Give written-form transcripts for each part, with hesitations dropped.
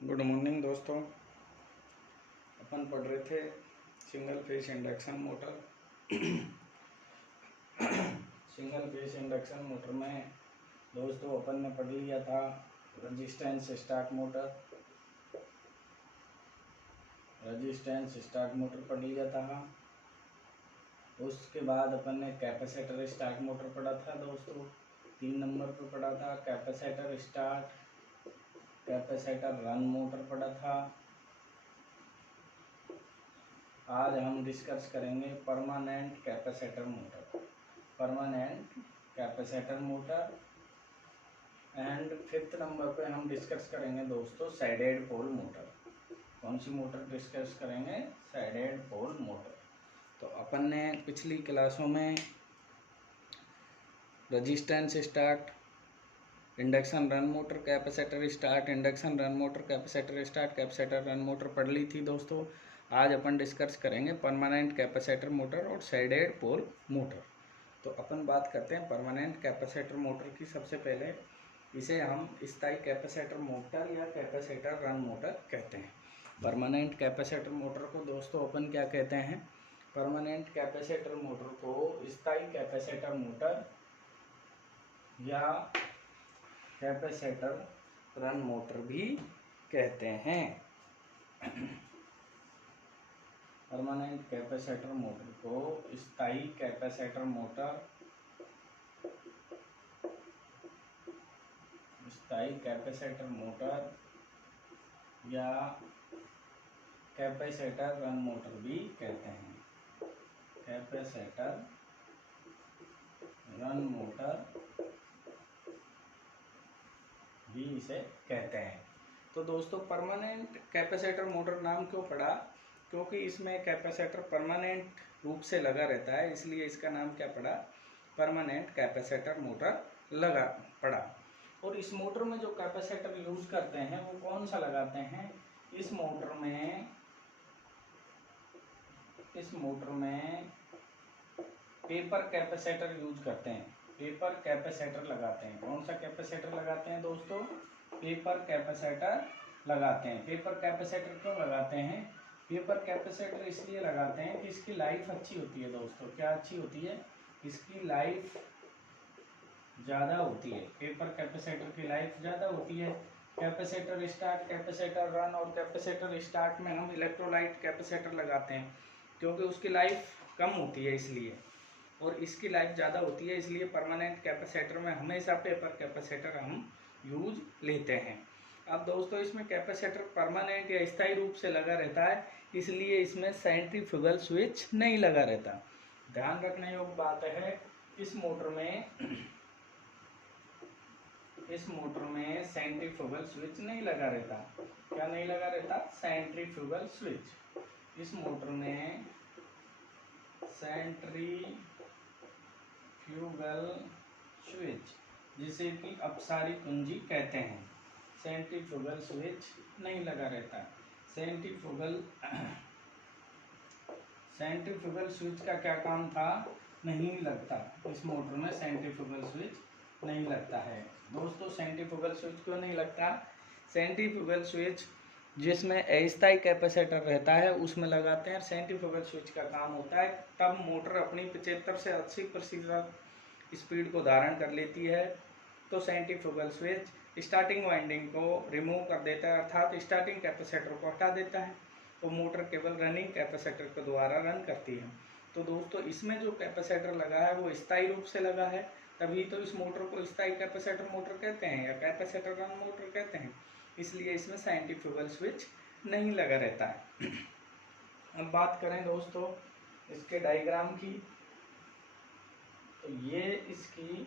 Good morning दोस्तों। अपन पढ़ रहे थे single phase induction motor. Single phase induction motor में दोस्तों अपन ने पढ़ लिया था resistance start motor. Resistance start motor पढ़ लिया था। उसके बाद अपन ने कैपेसिटर स्टार्ट मोटर पढ़ा था दोस्तों। 3 नंबर पर पढ़ा था capacitor start, capacitor run motor पढ़ा था। आज हम डिस्कस करेंगे permanent capacitor motor, permanent capacitor motor. And 5th number पे हम डिस्कस करेंगे दोस्तों साइडेड पोल मोटर। कौन सी मोटर डिस्कस करेंगे? Sided pole motor. तो अपन ने पिछली क्लासों में resistance start, induction run motor, capacitor start, induction run motor, capacitor start, capacitor run motor पढ़ ली थी दोस्तों। आज अपन डिस्कस करेंगे परमानेंट कैपेसिटर मोटर और साइडेड पोल मोटर। तो अपन बात करते हैं परमानेंट कैपेसिटर मोटर की। सबसे पहले इसे हम स्थायी कैपेसिटर मोटर या कैपेसिटर रन मोटर कहते हैं। परमानेंट कैपेसिटर मोटर को दोस्तों अपन क्या कहते हैं? परमानेंट कैपेसिटर मोटर को स्थायी कैपेसिटर मोटर या कैपेसिटर रन मोटर भी कहते हैं। परमानेंट कैपेसिटर मोटर को स्थायी कैपेसिटर मोटर, स्थायी कैपेसिटर मोटर या कैपेसिटर रन मोटर भी कहते हैं। कैपेसिटर रन मोटर भी इसे कहते हैं। तो दोस्तों परमानेंट कैपेसिटर मोटर नाम क्यों पड़ा? क्योंकि इसमें कैपेसिटर परमानेंट रूप से लगा रहता है, इसलिए इसका नाम क्या पड़ा? परमानेंट कैपेसिटर मोटर लगा पड़ा। और इस मोटर में जो कैपेसिटर यूज करते हैं वो कौन सा लगाते हैं? इस मोटर में पेपर कैपेसिटर यूज करते हैं। पेपर कैपेसिटर लगाते हैं। कौन सा कैपेसिटर लगाते हैं दोस्तों? पेपर कैपेसिटर लगाते हैं। पेपर कैपेसिटर क्यों लगाते हैं? पेपर कैपेसिटर इसलिए लगाते हैं कि इसकी लाइफ अच्छी होती है दोस्तों। क्या अच्छी होती है? इसकी लाइफ ज़्यादा होती है। पेपर कैपेसिटर की लाइफ ज़्यादा होती है। कैपेसिटर स्टार्ट, कैपेसिटर रन और कैपेसिटर स्टार्ट में हम इलेक्ट्रोलाइट कैपेसिटर लगाते हैं क्योंकि उसकी लाइफ कम होती है इसलिए, और इसकी लाइफ ज़्यादा होती है इसलिए परमानेंट कैपेसिटर में हमेशा पेपर कैपेसिटर हम यूज लेते हैं। अब दोस्तों इसमें कैपेसिटर परमानेंट या स्थायी रूप से लगा रहता है, इसलिए इसमें सेंट्रीफ्यूगल स्विच नहीं लगा रहता। ध्यान रखने योग्य बात है, इस मोटर में सेंट्रीफ्यूगल स्विच नहीं लगा रहता। क्या नहीं लगा रहता? Centrifugal switch. इस मोटर में सेंट्रीफ्यूगल स्विच, जिसे कि अपसारी कुंजी कहते हैं, सेंट्रीफ्यूगल स्विच नहीं लगा रहता। सेंट्रीफ्यूगल स्विच का क्या काम था? नहीं लगता। इस मोटर में सेंट्रीफ्यूगल स्विच नहीं लगता है दोस्तों। सेंट्रीफ्यूगल स्विच क्यों नहीं लगता? सेंट्रीफ्यूगल स्विच जिसमें अस्थायी कैपेसिटर रहता है उसमें लगाते हैं। सेंट्रीफ्यूगल स्विच का काम होता है तब मोटर अपनी 75 से 80% स्पीड को धारण कर लेती है, तो सेंट्रीफ्यूगल स्विच स्टार्टिंग वाइंडिंग को रिमूव कर देता है, अर्थात स्टार्टिंग कैपेसिटर को हटा देता है, तो मोटर केवल रनिंग कैपेसिटर के द्वारा रन करती है। तो दोस्तों इसमें जो कैपेसिटर लगा है वो स्थायी रूप से लगा है, तभी तो इस मोटर को स्थायी कैपेसिटर मोटर कहते हैं या कैपेसिटर रन मोटर कहते हैं, इसलिए इसमें सेंट्रीफ्यूगल स्विच नहीं लगा रहता है। अब बात करें दोस्तों इसके डायग्राम की, तो ये इसकी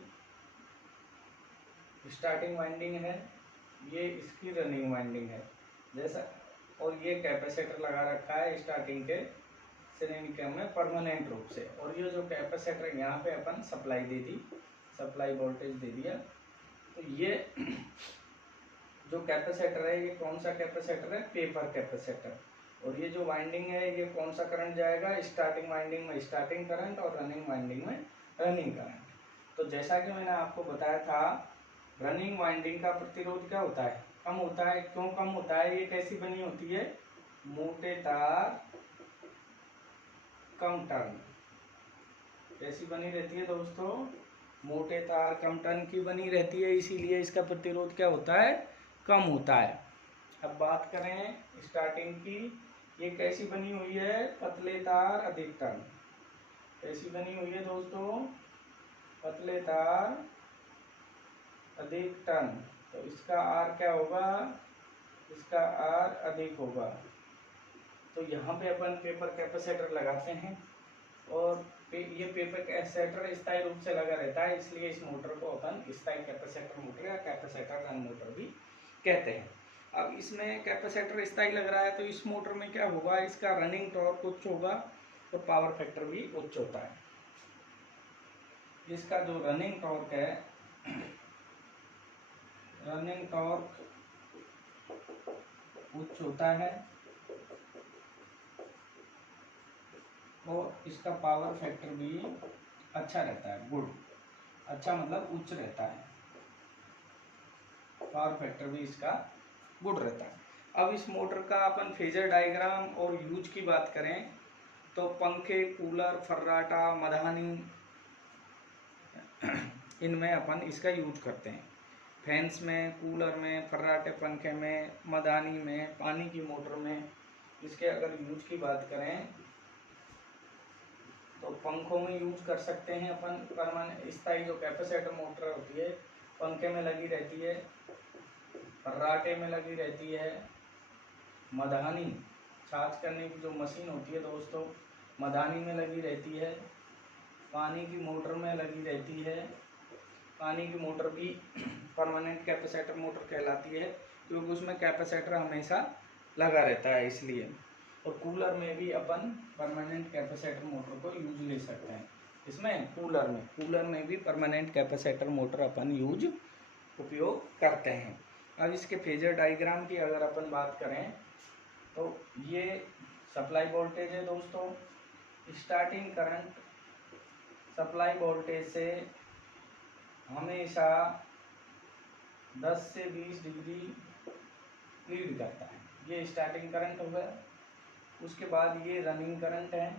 स्टार्टिंग वाइंडिंग है, ये इसकी रनिंग वाइंडिंग है जैसा, और ये कैपेसिटर लगा रखा है स्टार्टिंग के श्रेणी क्रम में परमानेंट रूप से, और ये जो कैपेसिटर यहाँ पे अपन सप्लाई दे दी, सप्लाई वोल्टेज दे दिया। तो ये जो कैपेसिटर है ये कौन सा कैपेसिटर है? Paper capacitor. और ये जो वाइंडिंग है ये कौन सा करंट जाएगा? स्टार्टिंग वाइंडिंग में स्टार्टिंग करंट और रनिंग वाइंडिंग में रनिंग करंट। तो जैसा कि मैंने आपको बताया था रनिंग वाइंडिंग का प्रतिरोध क्या होता है, कम होता है। क्यों कम होता है, ये कैसी बनी होती है, मोटे तार कम टर्न, कैसी बनी रहती है दोस्तों, मोटे तार कम टर्न की बनी रहती है, इसीलिए इसका प्रतिरोध क्या होता है, कम होता है। अब बात करें स्टार्टिंग की, ये कैसी बनी हुई है, पतले तार अधिक टर्न, कैसी बनी हुई है दोस्तों, पतले तार अधिक टर्न। तो इसका आर क्या होगा, इसका आर अधिक होगा। तो यहाँ पे अपन पेपर कैपेसिटर लगाते हैं और ये पेपर कैपेसिटर स्थायी रूप से लगा रहता है, इसलिए इस मोटर को अपन स्थायी कैपेसिटर मोटर या कैपेसिटर रन मोटर भी कहते हैं। अब इसमें कैपेसिटर स्थायी लग रहा है तो इस मोटर में क्या होगा, इसका रनिंग टॉर्क उच्च होगा और पावर फैक्टर भी उच्च होता है। इसका जो रनिंग टॉर्क है, रनिंग टॉर्क उच्च होता है और इसका पावर फैक्टर भी अच्छा रहता है, गुड, अच्छा मतलब उच्च रहता है, पावर फैक्टर भी इसका गुड रहता है। अब इस मोटर का अपन फेजर डायग्राम और यूज की बात करें तो पंखे, कूलर, फर्राटा, मधानी, इनमें अपन इसका यूज करते हैं। फैंस में, कूलर में, फर्राटे पंखे में, मदानी में, पानी की मोटर में इसके अगर यूज की बात करें तो पंखों में यूज कर सकते हैं अपन, परमानेंट स्थायी जो कैपेसिटर मोटर होती है पंखे में लगी रहती है, फर्राटे में लगी रहती है, मधानी छाछ करने की जो मशीन होती है दोस्तों मधानी में लगी रहती है, पानी की मोटर में लगी रहती है। पानी की मोटर भी परमानेंट कैपेसिटर मोटर कहलाती है क्योंकि उसमें कैपेसिटर हमेशा लगा रहता है इसलिए। और कूलर में भी अपन परमानेंट कैपेसिटर मोटर को यूज ले सकते हैं। इसमें कूलर में भी परमानेंट कैपेसिटर मोटर अपन उपयोग करते हैं। अब इसके फेजर डायग्राम की अगर अपन बात करें तो ये सप्लाई वोल्टेज है दोस्तों, स्टार्टिंग करंट सप्लाई वोल्टेज से हमेशा 10 से 20 डिग्री लीड करता है, ये स्टार्टिंग करंट हो गया। उसके बाद ये रनिंग करंट है,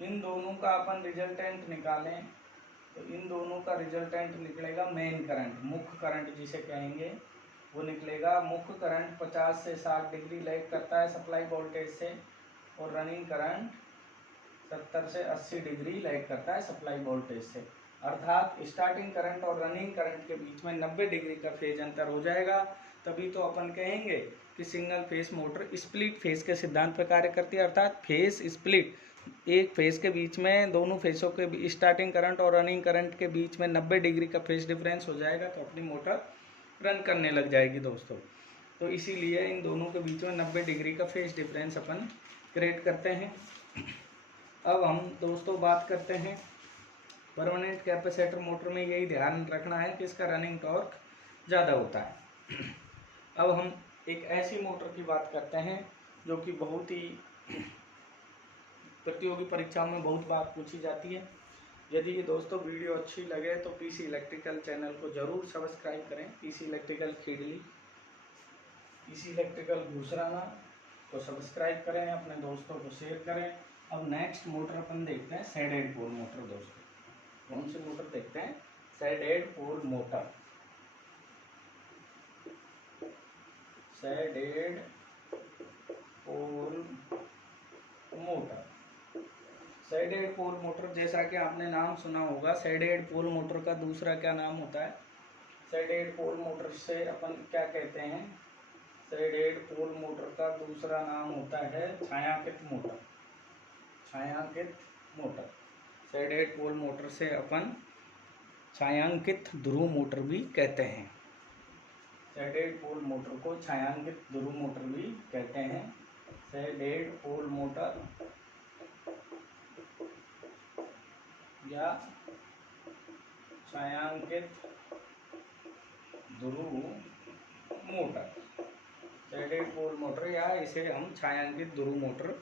इन दोनों का अपन रिजल्टेंट निकालें तो इन दोनों का रिजल्टेंट निकलेगा मेन करंट, मुख्य करंट जिसे कहेंगे वो निकलेगा। मुख्य करंट 50 से 60 डिग्री लैग करता है सप्लाई वोल्टेज से और रनिंग करंट 70 से 80 डिग्री लैग करता है सप्लाई वोल्टेज से। अर्थात स्टार्टिंग करंट और रनिंग करंट के बीच में 90 डिग्री का फेज अंतर हो जाएगा, तभी तो अपन कहेंगे कि single phase motor split phase के सिद्धांत पर कार्य करती है। अर्थात फेस स्प्लिट, एक फेज के बीच में दोनों फेसों के स्टार्टिंग करंट और रनिंग करंट के बीच में 90 डिग्री का फेज डिफरेंस हो जाएगा तो अपनी मोटर रन करने लग जाएगी दोस्तों। तो इसीलिए इन दोनों के बीच में 90 डिग्री का फेज डिफरेंस अपन क्रिएट करते हैं। अब हम दोस्तों बात करते हैं परमानेंट कैपेसिटर मोटर में, यही ध्यान रखना है कि इसका रनिंग टॉर्क ज़्यादा होता है। अब हम एक ऐसी मोटर की बात करते हैं जो कि बहुत ही प्रतियोगी परीक्षाओं में बहुत बार पूछी जाती है। यदि ये दोस्तों वीडियो अच्छी लगे तो पीसी इलेक्ट्रिकल चैनल को ज़रूर सब्सक्राइब करें। पीसी इलेक्ट्रिकल खिड़ली, पीसी इलेक्ट्रिकल घुसराना को सब्सक्राइब करें, अपने दोस्तों को शेयर करें। अब नेक्स्ट मोटर अपन देखते हैं शेडेड पोल मोटर दोस्तों। कौन सी मोटर देखते हैं, shaded pole motor. Shaded pole motor, shaded pole motor जैसा कि आपने नाम सुना होगा, शेडेड पोल मोटर का दूसरा क्या नाम होता है, शेडेड पोल मोटर से अपन क्या कहते हैं, शेडेड पोल मोटर का दूसरा नाम होता है छायांकित मोटर। छायांकित मोटर, शेडेड पोल मोटर से अपन छायांकित ध्रुव मोटर भी कहते हैं। शेडेड पोल मोटर को छायांकित ध्रुव मोटर भी कहते हैं। शेडेड पोल मोटर या छायांकित ध्रुव मोटर, शेडेड पोल मोटर या इसे हम छायांकित ध्रुव मोटर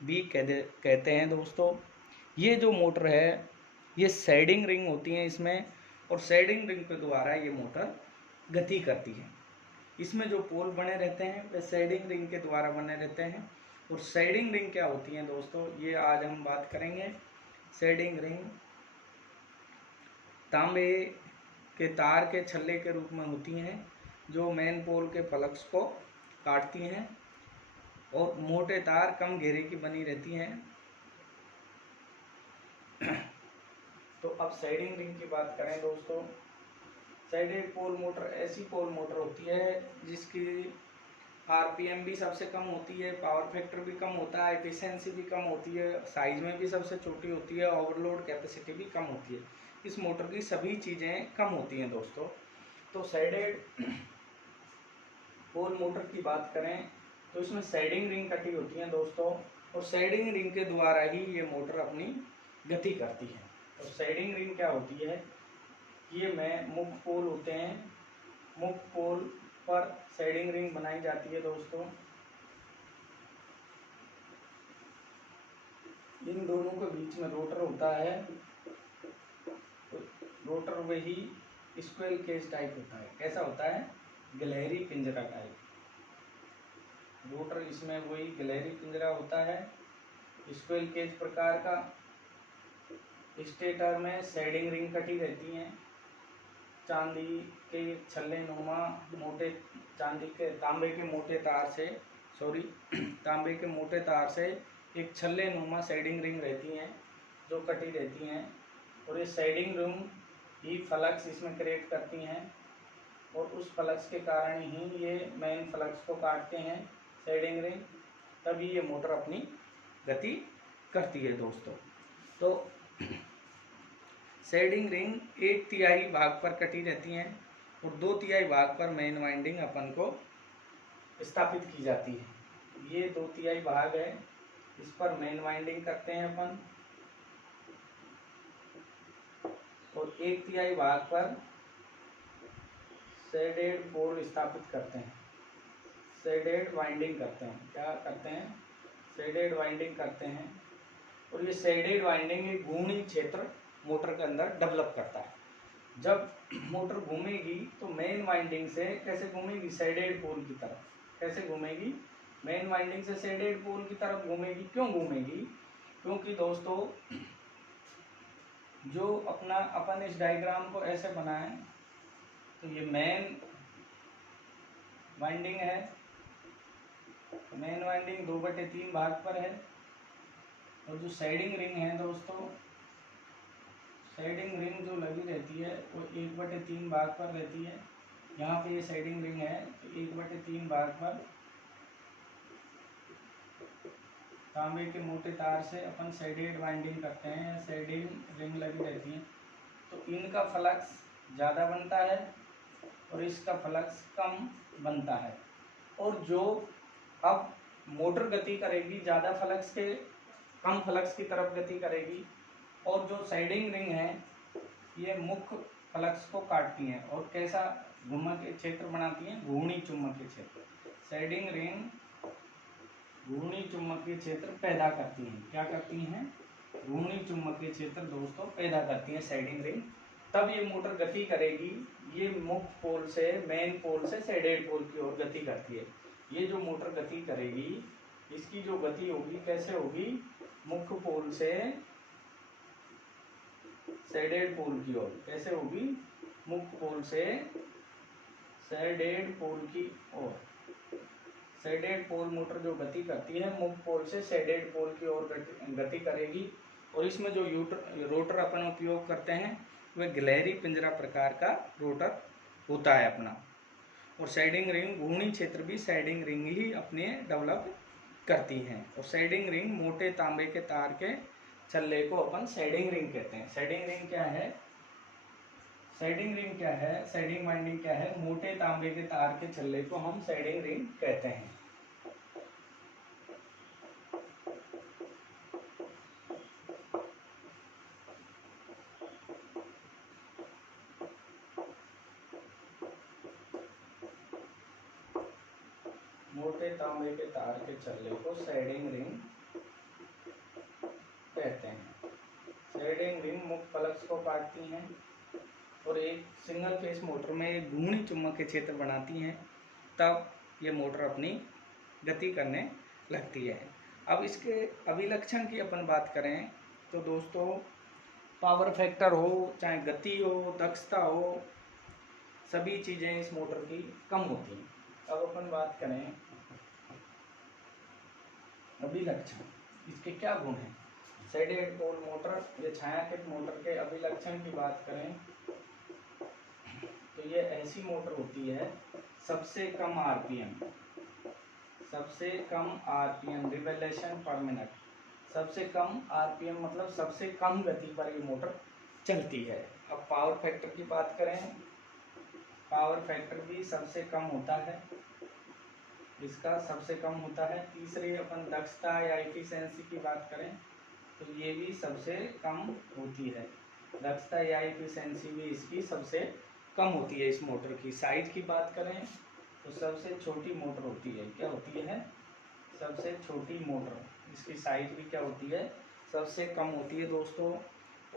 भी कहते हैं दोस्तों। ये जो मोटर है ये शेडिंग रिंग होती हैं इसमें, और सैडिंग रिंग के द्वारा ये मोटर गति करती है। इसमें जो पोल बने रहते हैं वे सैडिंग रिंग के द्वारा बने रहते हैं। और सैडिंग रिंग क्या होती हैं दोस्तों, ये आज हम बात करेंगे। सैडिंग रिंग तांबे के तार के छल्ले के रूप में होती हैं, जो मेन पोल के फ्लक्स को काटती हैं और मोटे तार कम घेरे की बनी रहती हैं। तो अब सैडिंग रिंग की बात करें दोस्तों, सैडेड पोल मोटर ऐसी पोल मोटर होती है जिसकी आरपीएम भी सबसे कम होती है, पावर फैक्टर भी कम होता है, एफिशिएंसी भी कम होती है, साइज में भी सबसे छोटी होती है, ओवरलोड कैपेसिटी भी कम होती है। इस मोटर की सभी चीज़ें कम होती हैं दोस्तों। तो सैडेड पोल मोटर की बात करें तो इसमें सैडिंग रिंग कटी होती हैं दोस्तों, और सैडिंग रिंग के द्वारा ही ये मोटर अपनी गति करती है। और सैडिंग रिंग क्या होती है, ये में मुख्य पोल होते हैं, मुख्य पोल पर सैडिंग रिंग बनाई जाती है दोस्तों। इन दोनों के बीच में रोटर होता है, तो रोटर वही स्क्वेयर केज टाइप होता है। कैसा होता है, गिलहरी पिंजरा टाइप। रोटर इसमें वही गिलहरी पिंजरा होता है, स्क्वेयर केज प्रकार का। स्टेटर में सैडिंग रिंग कटी रहती हैं, चांदी के छल्ले नुमा मोटे चांदी के तांबे के मोटे तार से तांबे के मोटे तार से एक छल्ले नुमा सैडिंग रिंग रहती हैं जो कटी रहती हैं। और ये सैडिंग रिंग ही फ्लक्स इसमें क्रिएट करती हैं, और उस फ्लक्स के कारण ही ये मेन फ्लक्स को काटते हैं सैडिंग रिंग, तभी ये मोटर अपनी गति करती है दोस्तों। तो सैडिंग रिंग 1/3 भाग पर कटी रहती हैं और 2/3 भाग पर मेन वाइंडिंग अपन को स्थापित की जाती है। ये 2/3 भाग है, इस पर मेन वाइंडिंग करते हैं अपन, और 1/3 भाग पर शेडेड पोल स्थापित करते हैं, शेडेड वाइंडिंग करते हैं। क्या करते हैं, शेडेड वाइंडिंग करते हैं। और ये शेडेड वाइंडिंग एक घूर्णी क्षेत्र मोटर के अंदर डेवलप करता है। जब मोटर घूमेगी तो मेन वाइंडिंग से कैसे घूमेगी, शेडेड पोल की तरफ। कैसे घूमेगी, मेन वाइंडिंग से शेडेड पोल की तरफ घूमेगी। क्यों घूमेगी, क्योंकि दोस्तों जो अपन इस डायग्राम को ऐसे बनाएं तो ये मेन वाइंडिंग है, मेन वाइंडिंग 2/3 भाग पर है, और जो सैडिंग रिंग है दोस्तों, सैडिंग रिंग जो लगी रहती है वो 1/3 भाग पर रहती है। यहाँ पे ये सैडिंग रिंग है तो 1/3 भाग पर तांबे के मोटे तार से अपन सैडेड वाइंडिंग करते हैं, सैडिंग रिंग लगी रहती है। तो इनका फ्लक्स ज़्यादा बनता है और इसका फ्लक्स कम बनता है। और जो अब मोटर गति करेगी ज़्यादा फ्लक्स के कम फ्लक्स की तरफ गति करेगी, और जो सैडिंग रिंग है ये मुख्य फ्लक्स को काटती हैं और कैसा घुम्मकीय क्षेत्र बनाती हैं, घूर्णी चुंबकीय क्षेत्र। सैडिंग रिंग घूर्णी चुंबकीय क्षेत्र पैदा करती हैं। क्या करती हैं, घूर्णी चुंबकीय क्षेत्र दोस्तों पैदा करती हैं सैडिंग रिंग, तब ये मोटर गति करेगी। ये मुख्य पोल से मेन पोल से शेडेड पोल की ओर गति करती है। ये जो मोटर गति करेगी इसकी जो गति होगी कैसे होगी, मुख्य पोल से शेडेड पोल की ओर। कैसे होगी, मुख्य पोल से शेडेड पोल की ओर। शेडेड पोल मोटर जो गति करती है मुख्य पोल से शेडेड पोल की ओर गति करेगी। और इसमें जो रोटर अपन उपयोग करते हैं वह गिलहरी पिंजरा प्रकार का रोटर होता है अपना। और सैडिंग रिंग घूर्णी क्षेत्र भी सैडिंग रिंग ही अपने डेवलप करती हैं। और सैडिंग रिंग मोटे तांबे के तार के छल्ले को अपन सैडिंग रिंग कहते हैं। सैडिंग रिंग क्या है, सैडिंग रिंग क्या है, सैडिंग वाइंडिंग क्या है, मोटे तांबे के तार के छल्ले को हम सैडिंग रिंग कहते हैं। मोटे तांबे के तार के छल्ले को सैडिंग रिंग कहते हैं। सैडिंग रिंग मुख्य फ्लक्स को काटती हैं और एक सिंगल फेस मोटर में एक घूर्णी चुंबकीय क्षेत्र बनाती हैं, तब ये मोटर अपनी गति करने लगती है। अब इसके अभिलक्षण की अपन बात करें तो दोस्तों, पावर फैक्टर हो, चाहे गति हो, दक्षता हो, सभी चीज़ें इस मोटर की कम होती हैं। अब अपन बात करें अभिलक्षण, इसके क्या गुण हैं। शेडेड पोल मोटर या छायांकित मोटर के अभिलक्षण की बात करें तो ये ऐसी मोटर होती है सबसे कम आरपीएम, रिवोल्यूशन पर मिनट, सबसे कम आरपीएम मतलब सबसे कम गति पर ये मोटर चलती है। अब पावर फैक्टर की बात करें, पावर फैक्टर भी सबसे कम होता है, इसका सबसे कम होता है। तीसरी अपन दक्षता या एफिशिएंसी की बात करें तो ये भी सबसे कम होती है, दक्षता या एफिशिएंसी भी इसकी सबसे कम होती है। इस मोटर की साइज की बात करें तो सबसे छोटी मोटर होती है, क्या होती है, सबसे छोटी मोटर, इसकी साइज भी क्या होती है, सबसे कम होती है दोस्तों।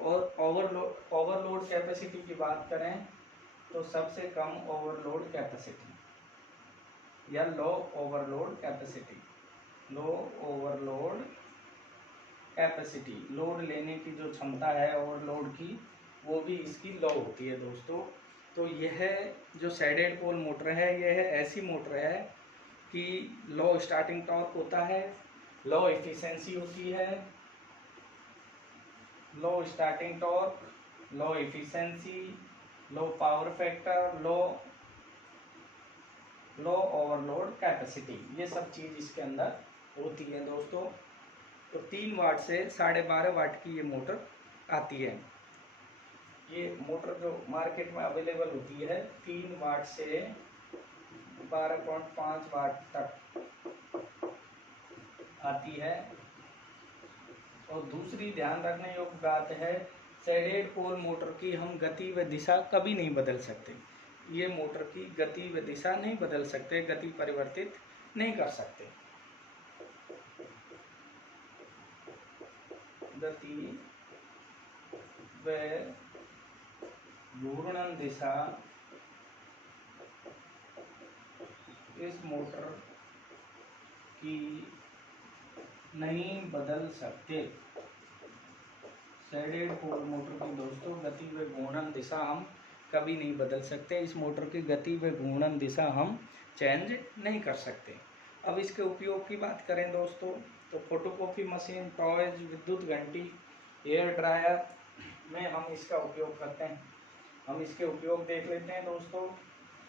और ओवरलोड कैपेसिटी की बात करें तो सबसे कम ओवरलोड कैपेसिटी या लो ओवरलोड कैपेसिटी, लो ओवरलोड कैपेसिटी, लोड लेने की जो क्षमता है ओवरलोड की, वो भी इसकी लो होती है दोस्तों। तो यह जो शेडेड पोल मोटर है, यह ऐसी मोटर है कि लो स्टार्टिंग टॉर्क होता है, लो एफिशिएंसी होती है, low starting torque, low efficiency, low power factor, low overload capacity, ये सब चीज़ इसके अंदर होती है दोस्तों। तो 3 वाट से 12.5 वाट की ये मोटर आती है। ये मोटर जो मार्केट में अवेलेबल होती है 3 वाट से 12.5 वाट तक आती है। और दूसरी ध्यान रखने योग्य बात है, शेडेड पोल मोटर की हम गति व दिशा कभी नहीं बदल सकते। ये मोटर की गति व दिशा नहीं बदल सकते, गति परिवर्तित नहीं कर सकते। गति व घूर्णन दिशा इस मोटर की नहीं बदल सकते। शेडेड पोल मोटर की दोस्तों गति व घूर्णन दिशा हम कभी नहीं बदल सकते। इस मोटर की गति व घूर्णन दिशा हम चेंज नहीं कर सकते। अब इसके उपयोग की बात करें दोस्तों तो फोटोकॉपी मशीन, टॉयज, विद्युत घंटी, हेयर ड्रायर में हम इसका उपयोग करते हैं। हम इसके उपयोग देख लेते हैं दोस्तों।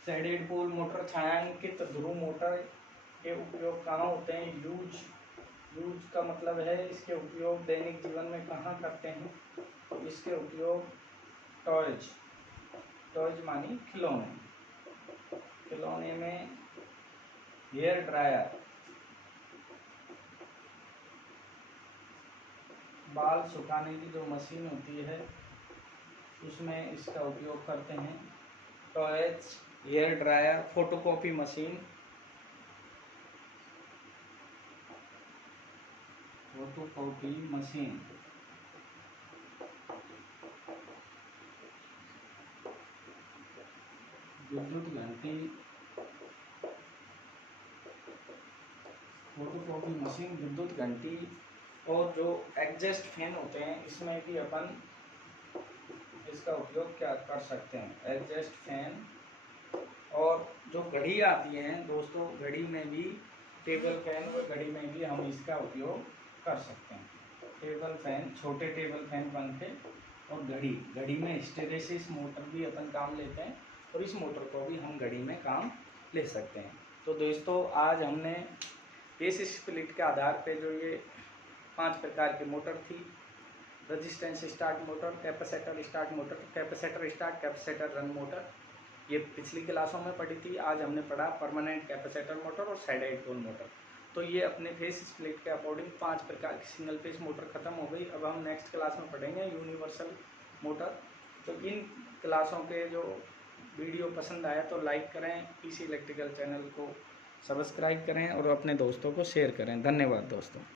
शेडेड पोल मोटर, छायांकित ध्रुव मोटर के उपयोग कहाँ होते हैं। यूज का मतलब है इसके उपयोग दैनिक जीवन में कहाँ करते हैं। तो इसके उपयोग टॉयज मानी खिलौने में, हेयर ड्रायर बाल सुखाने की जो मशीन होती है उसमें इसका उपयोग करते हैं। Toys, hair dryer, photocopy machine, विद्युत घंटी, फोटोकॉपी मशीन, विद्युत घंटी और जो एग्जॉस्ट फैन होते हैं इसमें भी अपन इसका उपयोग क्या कर सकते हैं, एग्जॉस्ट फैन। और जो घड़ी आती है दोस्तों, घड़ी में भी टेबल फैन व घड़ी में भी हम इसका उपयोग कर सकते हैं। टेबल फैन, छोटे टेबल फैन, पंखे और घड़ी में हिस्टैरिसीस मोटर भी अपन काम लेते हैं और इस मोटर को भी हम घड़ी में काम ले सकते हैं। तो दोस्तों आज हमने फेस स्प्लिट के आधार पे जो ये 5 प्रकार की मोटर थी, resistance start motor, capacitor start motor, capacitor start, capacitor run motor, ये पिछली क्लासों में पढ़ी थी। आज हमने पढ़ा परमानेंट कैपेसिटर मोटर और शेडेड पोल मोटर। तो ये अपने फेस स्प्लिट के अकॉर्डिंग 5 प्रकार की सिंगल फेस मोटर खत्म हो गई। अब हम नेक्स्ट क्लास में पढ़ेंगे यूनिवर्सल मोटर। तो इन क्लासों के जो वीडियो पसंद आया तो लाइक करें, पीसी इलेक्ट्रिकल चैनल को सब्सक्राइब करें और अपने दोस्तों को शेयर करें। धन्यवाद दोस्तों।